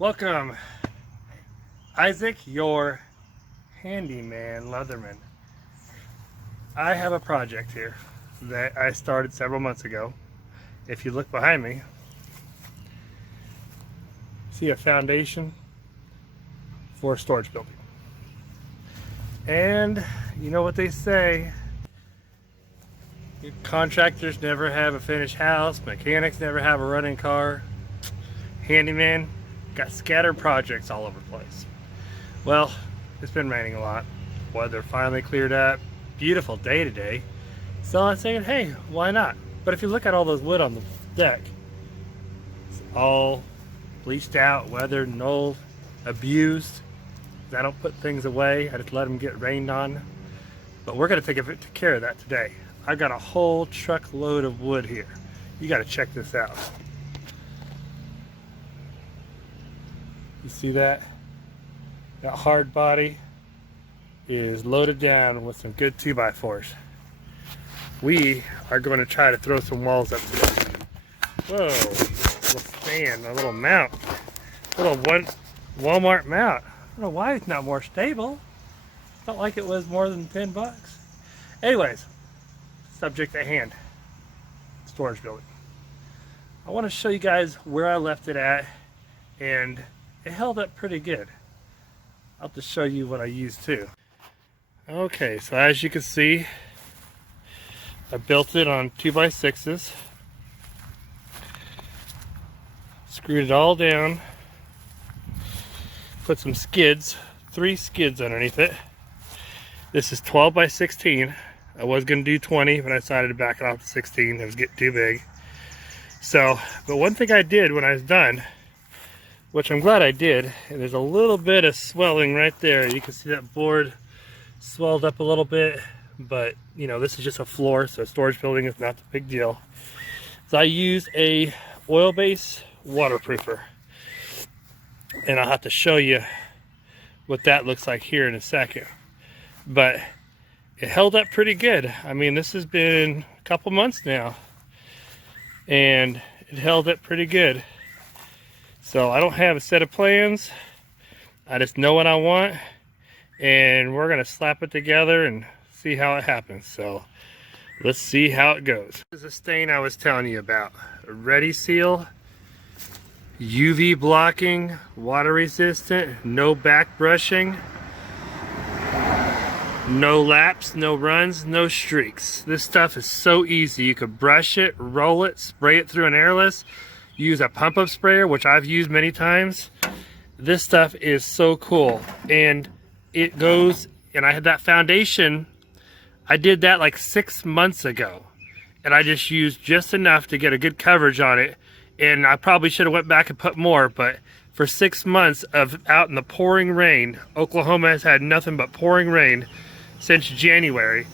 Welcome, Isaac, your handyman Leatherman. I have a project here that I started several months ago. If you look behind me, see a foundation for a storage building. And you know what they say, contractors never have a finished house, mechanics never have a running car, handyman got scattered projects all over the place. Well, it's been raining a lot, weather finally cleared up, beautiful day today, so I'm saying, hey, why not? But if you look at all those wood on the deck, it's all bleached out, weathered and old, abused. I don't put things away, I just let them get rained on. But we're going to take care of that today. I've got a whole truckload of wood here. You got to check this out. You see that? That hard body is loaded down with some good 2x4s. We are going to try to throw some walls up today. Whoa, a little stand, a little mount, a little Walmart mount. I don't know why it's not more stable. Felt like it was more than 10 bucks. Anyways, subject at hand, storage building. I want to show you guys where I left it at, and it held up pretty good. I'll just show you what I used too. Okay, so as you can see, I built it on 2x6s. Screwed it all down. Put some skids, 3 skids underneath it. This is 12 by 16. I was going to do 20, but I decided to back it off to 16. It was getting too big. So, but one thing I did when I was done, which I'm glad I did, and there's a little bit of swelling right there. You can see that board swelled up a little bit, but you know, this is just a floor, so storage building is not the big deal. So I use a oil-based waterproofer, and I'll have to show you what that looks like here in a second. But it held up pretty good. I mean, this has been a couple months now, and it held up pretty good. So I don't have a set of plans. I just know what I want, and we're gonna slap it together and see how it happens. So let's see how it goes. This is a stain I was telling you about. Ready Seal, UV blocking, water resistant, no back brushing, no laps, no runs, no streaks. This stuff is so easy. You could brush it, roll it, spray it through an airless, use a pump-up sprayer, which I've used many times. This stuff is so cool. And it goes, and I had that foundation, I did that like 6 months ago. And I just used just enough to get a good coverage on it. And I probably should have went back and put more, but for 6 months of out in the pouring rain, Oklahoma has had nothing but pouring rain since January.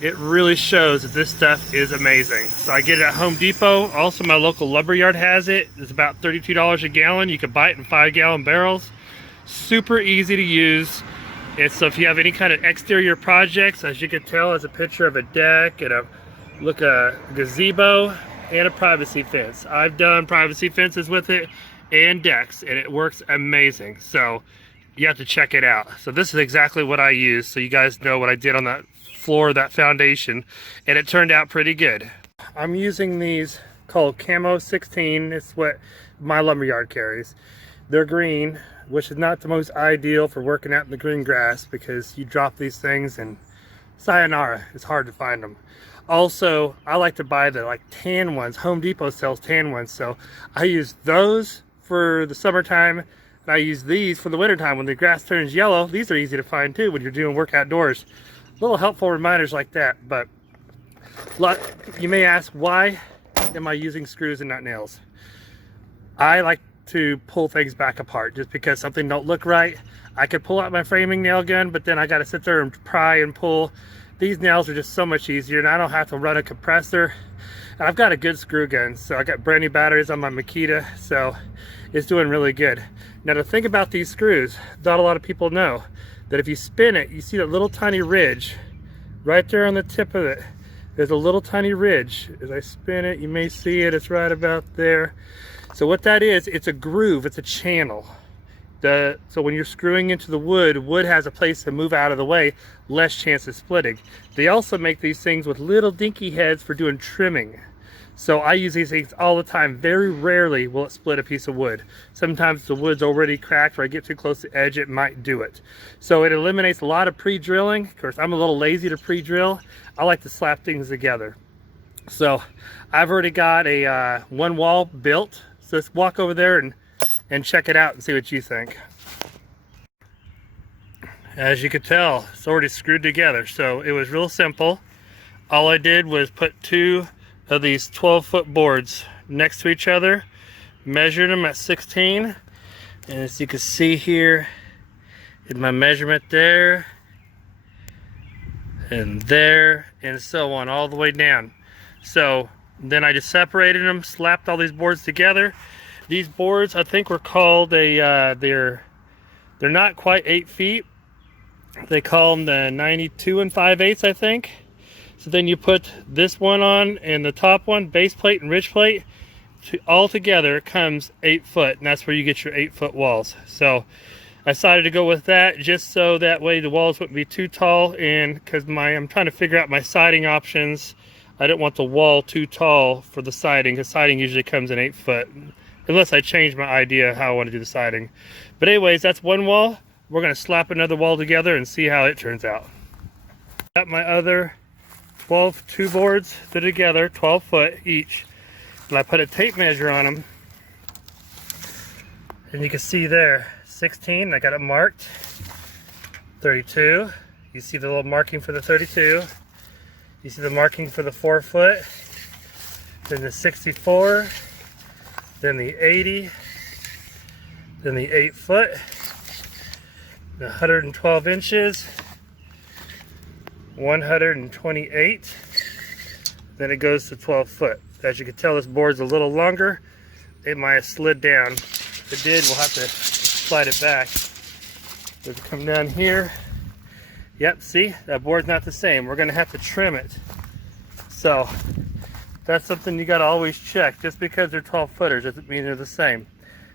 It really shows that this stuff is amazing. So I get it at Home Depot. Also, my local lumberyard has it. It's about $32 a gallon. You can buy it in 5-gallon barrels. Super easy to use. And so if you have any kind of exterior projects, as you can tell, it's a picture of a deck and a gazebo and a privacy fence. I've done privacy fences with it and decks, and it works amazing. So you have to check it out. So this is exactly what I use, so you guys know what I did on that floor, that foundation, and it turned out pretty good. I'm using these called Camo 16. It's what my lumberyard carries. They're green, which is not the most ideal for working out in the green grass, because you drop these things and sayonara, it's hard to find them. Also, I like to buy the tan ones. Home Depot sells tan ones, so I use those for the summertime, and I use these for the wintertime when the grass turns yellow. These are easy to find too when you're doing work outdoors. Little helpful reminders like that. But you may ask, why am I using screws and not nails? I like to pull things back apart just because something don't look right. I could pull out my framing nail gun, but then I got to sit there and pry and pull. These nails are just so much easier, and I don't have to run a compressor. And I've got a good screw gun, so I got brand new batteries on my Makita, so it's doing really good. Now, the thing about these screws, not a lot of people know, that if you spin it, you see that little tiny ridge right there on the tip of it. There's a little tiny ridge. As I spin it, you may see it, it's right about there. So what that is, it's a groove, it's a channel. So when you're screwing into the wood, wood has a place to move out of the way, less chance of splitting. They also make these things with little dinky heads for doing trimming. So I use these things all the time. Very rarely will it split a piece of wood. Sometimes the wood's already cracked, or I get too close to the edge, it might do it. So it eliminates a lot of pre-drilling. Of course, I'm a little lazy to pre-drill. I like to slap things together. So I've already got a one wall built. So let's walk over there and check it out and see what you think. As you could tell, it's already screwed together. So it was real simple. All I did was put two of these 12-foot boards next to each other, measured them at 16, and as you can see here in my measurement there and there and so on all the way down. So then I just separated them, slapped all these boards together. These boards I think were called they're not quite 8 feet. They call them the 92 5/8 I think. So then you put this one on and the top one, base plate and ridge plate, all together comes 8 foot, and that's where you get your 8-foot walls. So I decided to go with that just so that way the walls wouldn't be too tall, and because I'm trying to figure out my siding options, I didn't want the wall too tall for the siding, because siding usually comes in 8 foot, unless I change my idea how I want to do the siding. But anyways, that's one wall. We're going to slap another wall together and see how it turns out. Got my other 2 boards, they're together, 12 foot each, and I put a tape measure on them, and you can see there 16, I got it marked, 32, you see the little marking for the 32, you see the marking for the 4 foot, then the 64, then the 80, then the 8 foot, the 112 inches, 128, then it goes to 12 foot. As you can tell, this board's a little longer. It might have slid down. If it did, we'll have to slide it back. If you come down here, yep, see, that board's not the same. We're gonna have to trim it. So that's something you gotta always check. Just because they're 12 footers doesn't mean they're the same.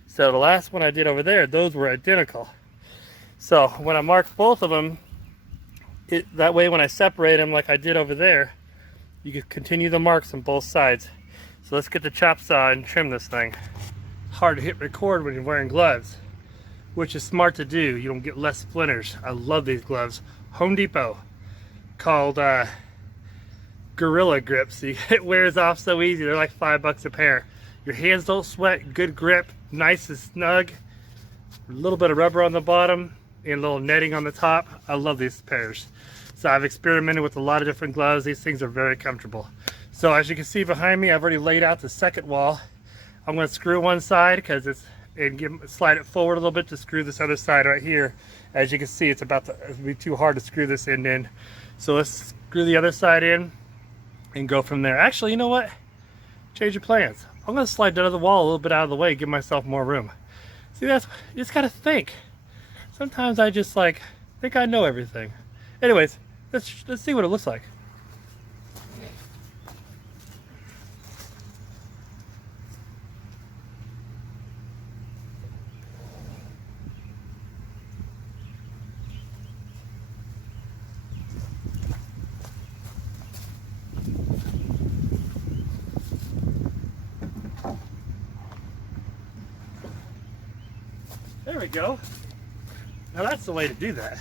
So the last one I did over there, those were identical. So when I marked both of them, that way when I separate them like I did over there, you can continue the marks on both sides. So let's get the chop saw and trim this thing. Hard to hit record when you're wearing gloves, which is smart to do. You don't get less splinters. I love these gloves. Home Depot, called Gorilla Grips. It wears off so easy. They're like $5 a pair. Your hands don't sweat, good grip, nice and snug. A little bit of rubber on the bottom and a little netting on the top. I love these pairs. So I've experimented with a lot of different gloves. These things are very comfortable. So as you can see behind me, I've already laid out the second wall. I'm going to screw one side because slide it forward a little bit to screw this other side right here. As you can see, it's about to be too hard to screw this end in. So let's screw the other side in and go from there. Actually, you know what? Change your plans. I'm going to slide that other wall a little bit out of the way, give myself more room. See, you just got to think. Sometimes I just think I know everything. Anyways, let's see what it looks like. There we go. Now that's the way to do that.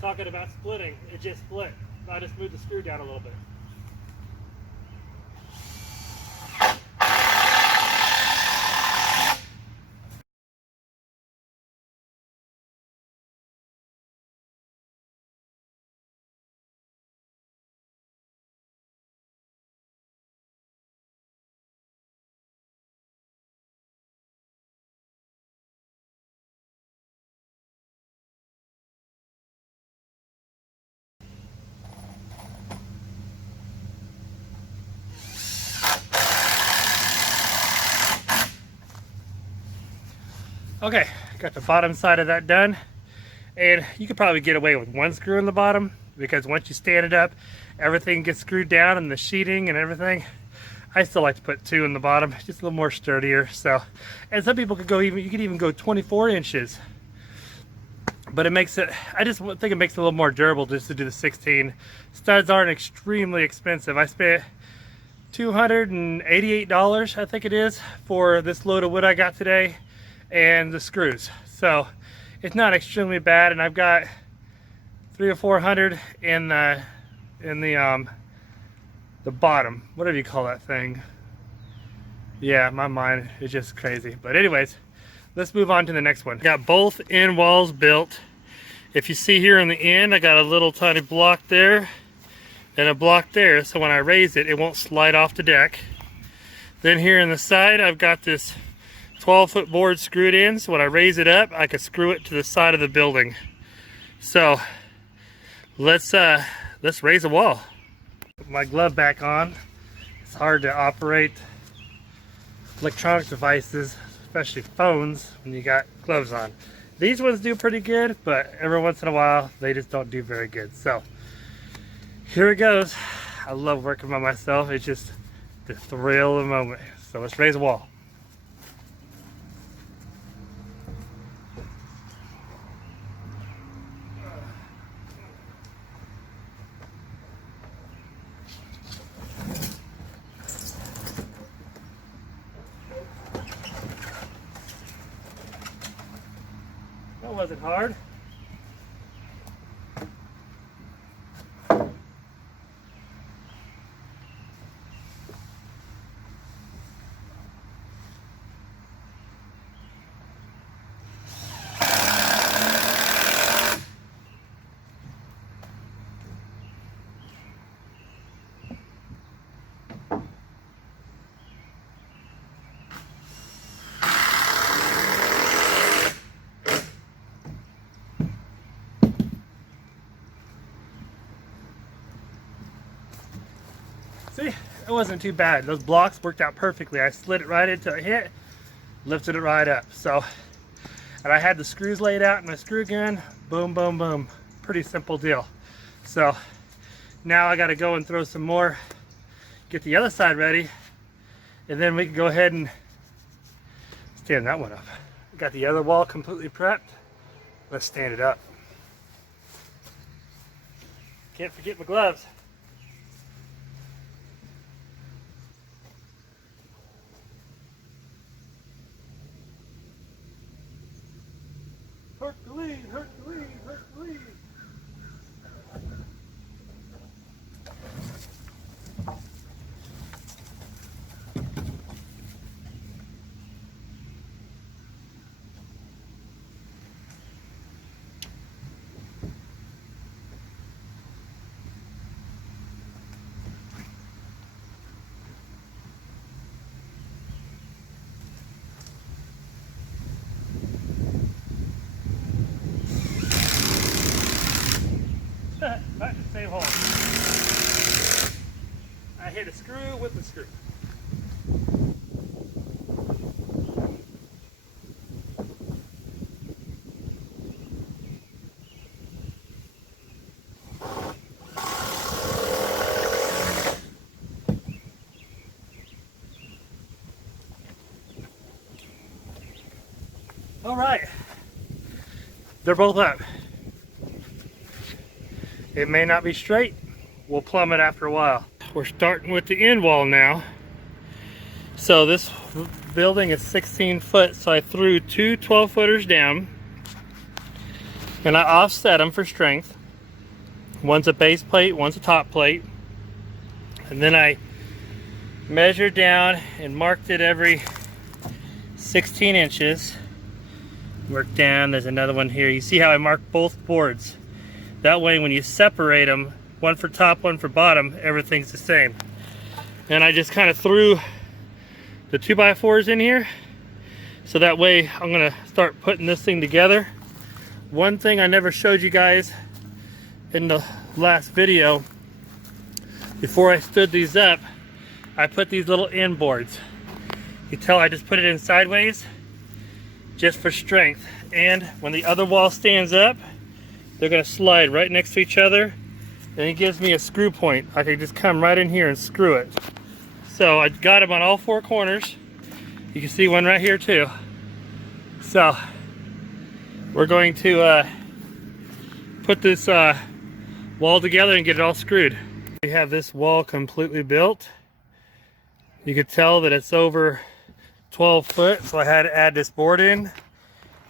Talking about splitting, it just split. I just moved the screw down a little bit. Okay, got the bottom side of that done. And you could probably get away with one screw in the bottom, because once you stand it up, everything gets screwed down and the sheeting and everything. I still like to put 2 in the bottom, just a little more sturdier. So, and some people could go even, you could even go 24 inches. But it makes it, I just think it makes it a little more durable just to do the 16. Studs aren't extremely expensive. I spent $288, I think it is, for this load of wood I got today and the screws. So it's not extremely bad, and I've got 300 or 400 in the bottom, whatever you call that thing. Yeah, my mind is just crazy. But anyways, let's move on to the next one. Got both end walls built. If you see here on the end, I got a little tiny block there and a block there, so when I raise it, it won't slide off the deck. Then here in the side, I've got this 12-foot board screwed in, so when I raise it up, I can screw it to the side of the building. So let's raise a wall. Put my glove back on. It's hard to operate electronic devices, especially phones, when you got gloves on. These ones do pretty good, but every once in a while they just don't do very good. So here it goes. I love working by myself. It's just the thrill of the moment. So let's raise a wall. That wasn't hard. See, it wasn't too bad. Those blocks worked out perfectly. I slid it right into a hit, lifted it right up. So, and I had the screws laid out in my screw gun. Boom, boom, boom. Pretty simple deal. So now I got to go and throw some more, get the other side ready, and then we can go ahead and stand that one up. Got the other wall completely prepped. Let's stand it up. Can't forget my gloves. Hercules, Hercules, Hercules. Back to the same hole. I hit a screw with the screw. All right, they're both up. It may not be straight. We'll plumb it after a while. We're starting with the end wall now. So this building is 16 foot, so I threw two 12-footers down and I offset them for strength. One's a base plate, one's a top plate. And then I measured down and marked it every 16 inches. Work down, there's another one here. You see how I marked both boards? That way when you separate them, one for top, one for bottom, everything's the same. And I just kind of threw the 2x4s in here. So that way I'm gonna start putting this thing together. One thing I never showed you guys in the last video, before I stood these up, I put these little end boards. You tell I just put it in sideways just for strength. And when the other wall stands up, they're gonna slide right next to each other, and it gives me a screw point. I can just come right in here and screw it. So I got them on all four corners. You can see one right here too. So we're going to put this wall together and get it all screwed. We have this wall completely built. You can tell that it's over 12 foot, so I had to add this board in.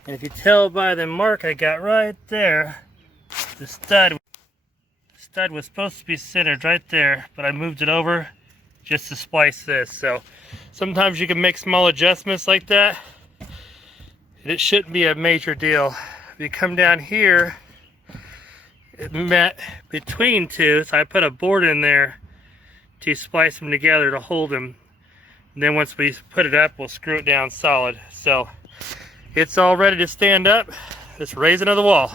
And if you tell by the mark I got right there, the stud was supposed to be centered right there, but I moved it over just to splice this. So sometimes you can make small adjustments like that. It shouldn't be a major deal. If you come down here, it met between two, so I put a board in there to splice them together to hold them. And then once we put it up, we'll screw it down solid. So it's all ready to stand up. Let's raise another wall.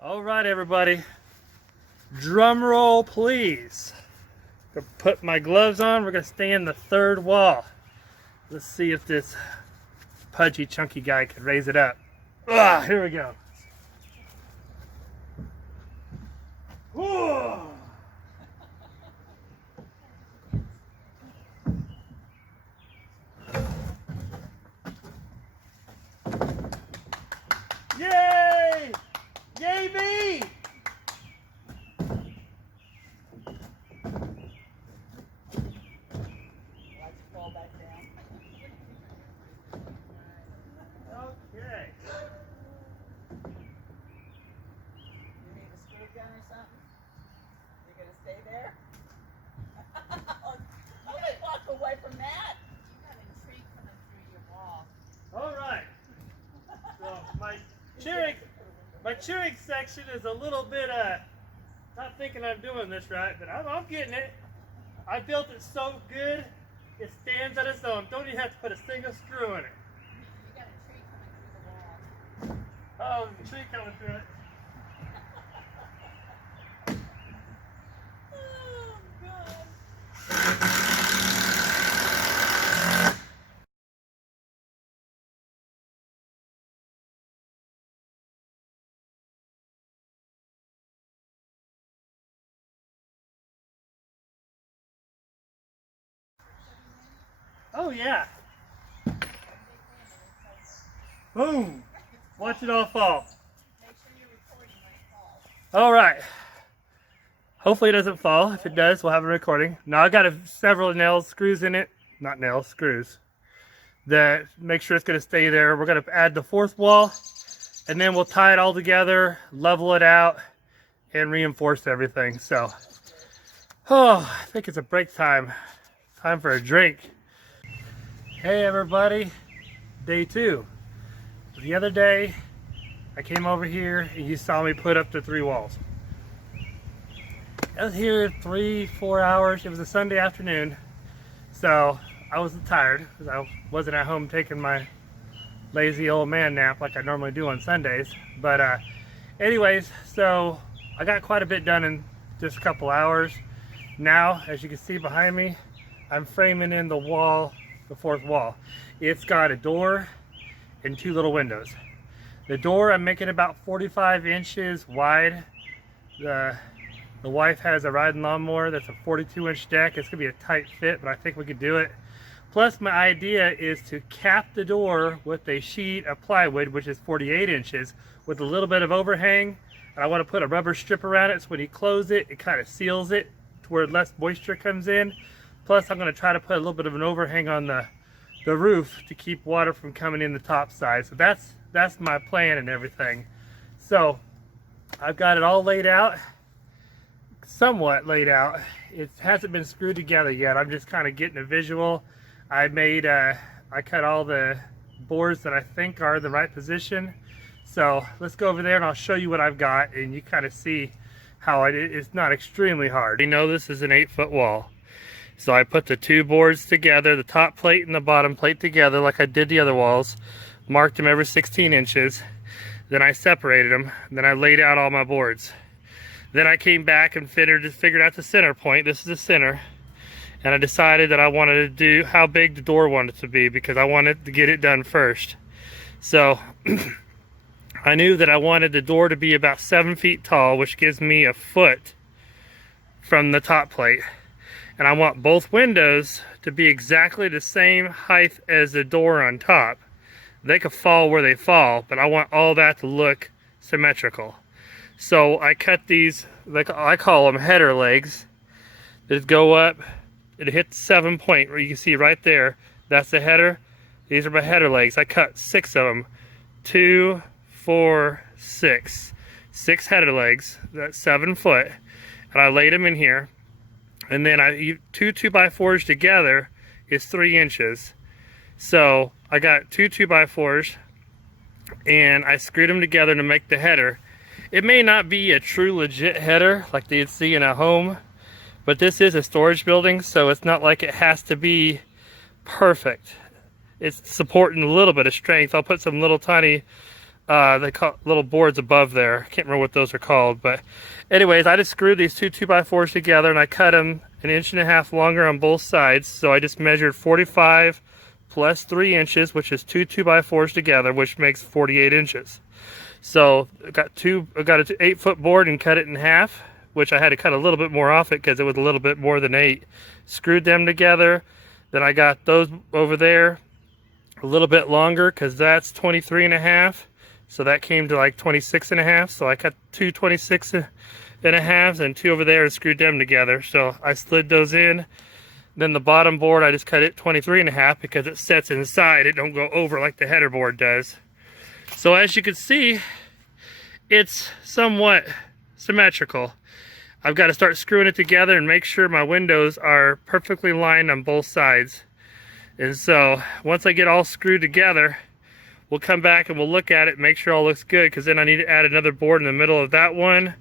All right, everybody. Drum roll, please. Gonna put my gloves on. We're gonna stand the third wall. Let's see if this pudgy, chunky guy can raise it up. Ah, here we go. Whoa. Yay! Yay me! Okay. You need a screw gun or something? You're gonna stay there? You might walk away from that. You got a tree coming through your wall. All right. So my cheering section is a little bit not thinking I'm doing this right, but I'm getting it. I built it so good it stands on its own. Don't even have to put a single screw in it. You got a tree coming through the wall. Oh, the tree coming through it. Oh, God. Oh yeah. Boom. Watch it all fall. Make sure you're recording when it falls. All right. Hopefully it doesn't fall. If it does, we'll have a recording. Now I got several nails, screws in it. Not nails, screws. That make sure it's going to stay there. We're going to add the fourth wall, and then we'll tie it all together, level it out, and reinforce everything. So, I think it's a break time. Time for a drink. Hey everybody, day 2. The other day, I came over here and you saw me put up the 3 walls. I was here 3-4 hours. It was a Sunday afternoon, so I wasn't tired because I wasn't at home taking my lazy old man nap like I normally do on Sundays. But anyways, so I got quite a bit done in just a couple hours. Now, as you can see behind me, I'm framing in the wall, the 4th wall. It's got a door and 2 little windows. The door I'm making about 45 inches wide. The wife has a riding lawnmower that's a 42-inch deck. It's gonna be a tight fit, but I think we could do it. Plus, my idea is to cap the door with a sheet of plywood, which is 48 inches, with a little bit of overhang. And I want to put a rubber strip around it, so when you close it, it kind of seals it to where less moisture comes in. Plus, I'm going to try to put a little bit of an overhang on the roof to keep water from coming in the top side. So that's my plan and everything. So I've got it all laid out, somewhat laid out. It hasn't been screwed together yet. I'm just kind of getting a visual. I cut all the boards that I think are the right position. So let's go over there and I'll show you what I've got, and you kind of see how it's not extremely hard. You know, this is an 8-foot wall. So I put the 2 boards together, the top plate and the bottom plate together like I did the other walls, marked them every 16 inches. Then I separated them, then I laid out all my boards. Then I came back and figured out the center point. This is the center. and I decided that I wanted to do how big the door wanted to be because I wanted to get it done first. So I knew that I wanted the door to be about 7 feet tall, which gives me a foot from the top plate. And I want both windows to be exactly the same height as the door on top. They could fall where they fall, but I want all that to look symmetrical. So I cut these, like I call them header legs, that go up. It hits 7 point, where you can see right there. That's the header. These are my header legs. I cut 6 of them. 2, 4, 6. 6 header legs. That's 7 foot. And I laid them in here. And then I 2 2x4s together is 3 inches. So I got 2 2x4s and I screwed them together to make the header. It may not be a true legit header like you'd see in a home, but this is a storage building, so it's not like it has to be perfect. It's supporting a little bit of strength. I'll put some little tiny they call little boards above there. I can't remember what those are called, but anyways, I just screwed these 2 2x4s together and I cut them 1.5 inches longer on both sides. So I just measured 45 plus 3 inches, which is 2 2x4s together, which makes 48 inches. So I got an 8-foot board and cut it in half, which I had to cut a little bit more off it because it was a little bit more than 8. Screwed them together. Then I got those over there a little bit longer because that's 23.5. So that came to like 26.5. So I cut 2 26.5s and 2 over there and screwed them together. So I slid those in. Then the bottom board, I just cut it 23.5 because it sets inside. It don't go over like the header board does. So as you can see, it's somewhat symmetrical. I've got to start screwing it together and make sure my windows are perfectly lined on both sides. And so once I get all screwed together, we'll come back and we'll look at it, make sure all looks good, because then I need to add another board in the middle of that one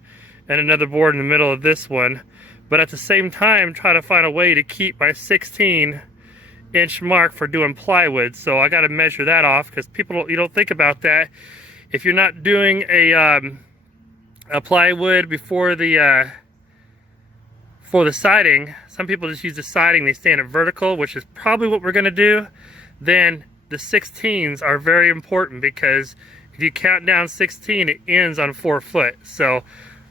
and another board in the middle of this one. But at the same time, try to find a way to keep my 16-inch mark for doing plywood. So I got to measure that off because you don't think about that. If you're not doing a plywood before the siding, some people just use the siding, they stand it vertical, which is probably what we're going to do. Then the 16s are very important because if you count down 16, it ends on 4 foot. So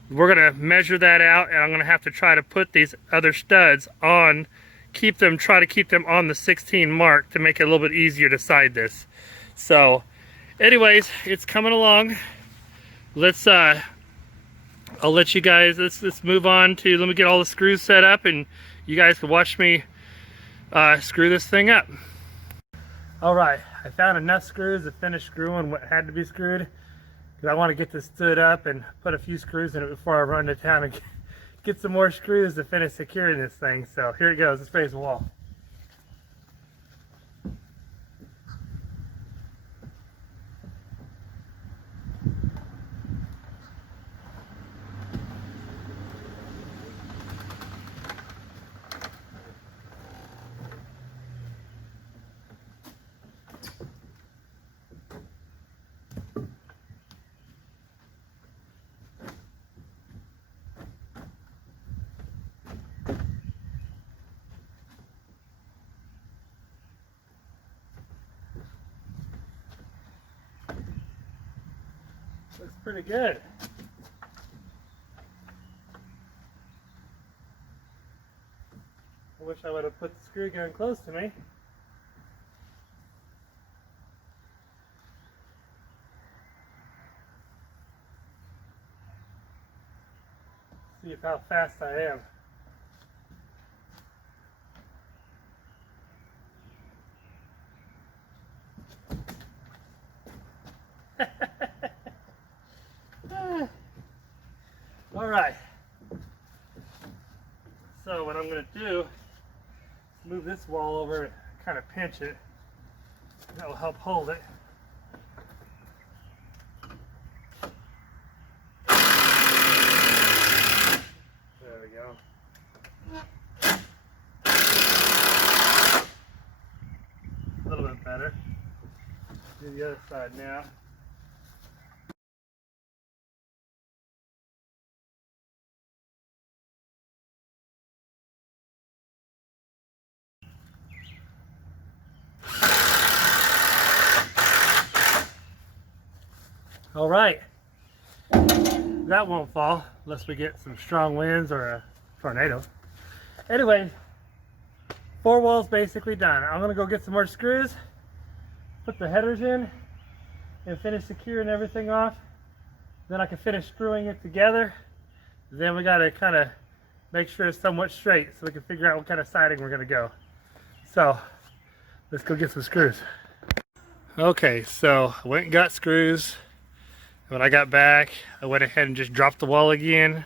we're going to measure that out, and I'm going to have to try to put these other studs on, try to keep them on the 16 mark to make it a little bit easier to side this. So anyways, it's coming along. I'll let you guys, let's move on to, let me get all the screws set up and you guys can watch me screw this thing up. All right, I found enough screws to finish screwing what had to be screwed because I want to get this stood up and put a few screws in it before I run to town and get some more screws to finish securing this thing. So here it goes, let's face the wall. Looks pretty good. I wish I would have put the screw gun close to me. See how fast I am. All right. So what I'm going to do is move this wall over and kind of pinch it. That will help hold it. There we go. A little bit better. Do the other side now. All right. That won't fall unless we get some strong winds or a tornado. Anyway, 4 walls basically done. I'm gonna go get some more screws, put the headers in, and finish securing everything off. Then I can finish screwing it together. Then we gotta kind of make sure it's somewhat straight so we can figure out what kind of siding we're gonna go. So let's go get some screws. Okay, so I went and got screws. When I got back, I went ahead and just dropped the wall again,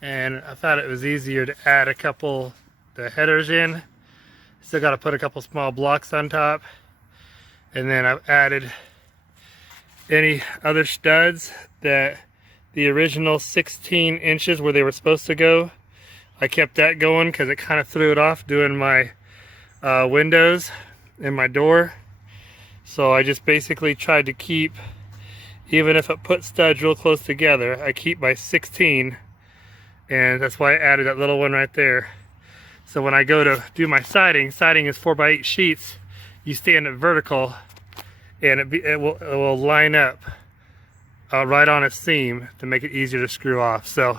and I thought it was easier to add a couple the headers in. Still got to put a couple small blocks on top, and then I've added any other studs that the original 16 inches where they were supposed to go, I kept that going because it kind of threw it off doing my windows and my door. So I just basically tried to keep, even if it put studs real close together, I keep my 16, and that's why I added that little one right there. So when I go to do my siding is 4x8 sheets, you stand it vertical, and it will line up right on a seam to make it easier to screw off. So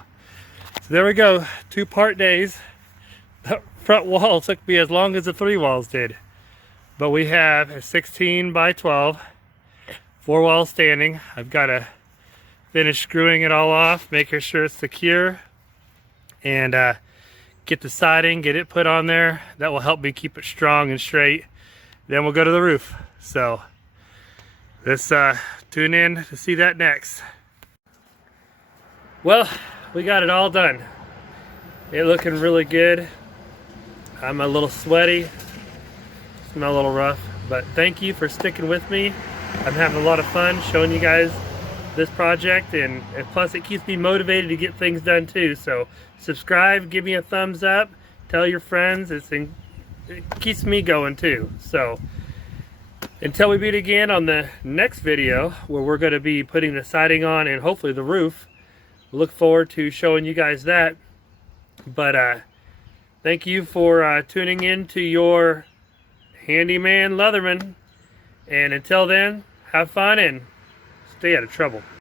there we go, 2-part days. The front wall took me as long as the 3 walls did. But we have a 16 by 12, 4 walls standing. I've got to finish screwing it all off, making sure it's secure, and get the siding, get it put on there. That will help me keep it strong and straight. Then we'll go to the roof. So let's tune in to see that next. Well, we got it all done. It's looking really good. I'm a little sweaty. Smell a little rough, but thank you for sticking with me. I'm having a lot of fun showing you guys this project, and plus it keeps me motivated to get things done too. So subscribe, give me a thumbs up, tell your friends. It keeps me going too. So until we meet again on the next video, where we're going to be putting the siding on and hopefully the roof, look forward to showing you guys that. But thank you for tuning in to your Handyman Leatherman, and until then, have fun and stay out of trouble.